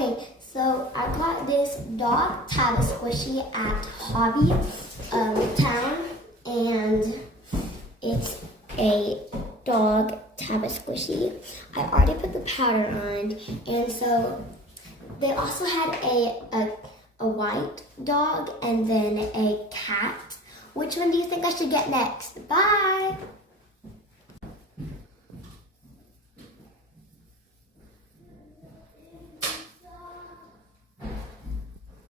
Okay, so I got this dog taba squishy at Hobby Town, and it's a dog taba squishy. I already put the powder on, and so they also had a white dog and then a cat. Which one do you think I should get next? Bye!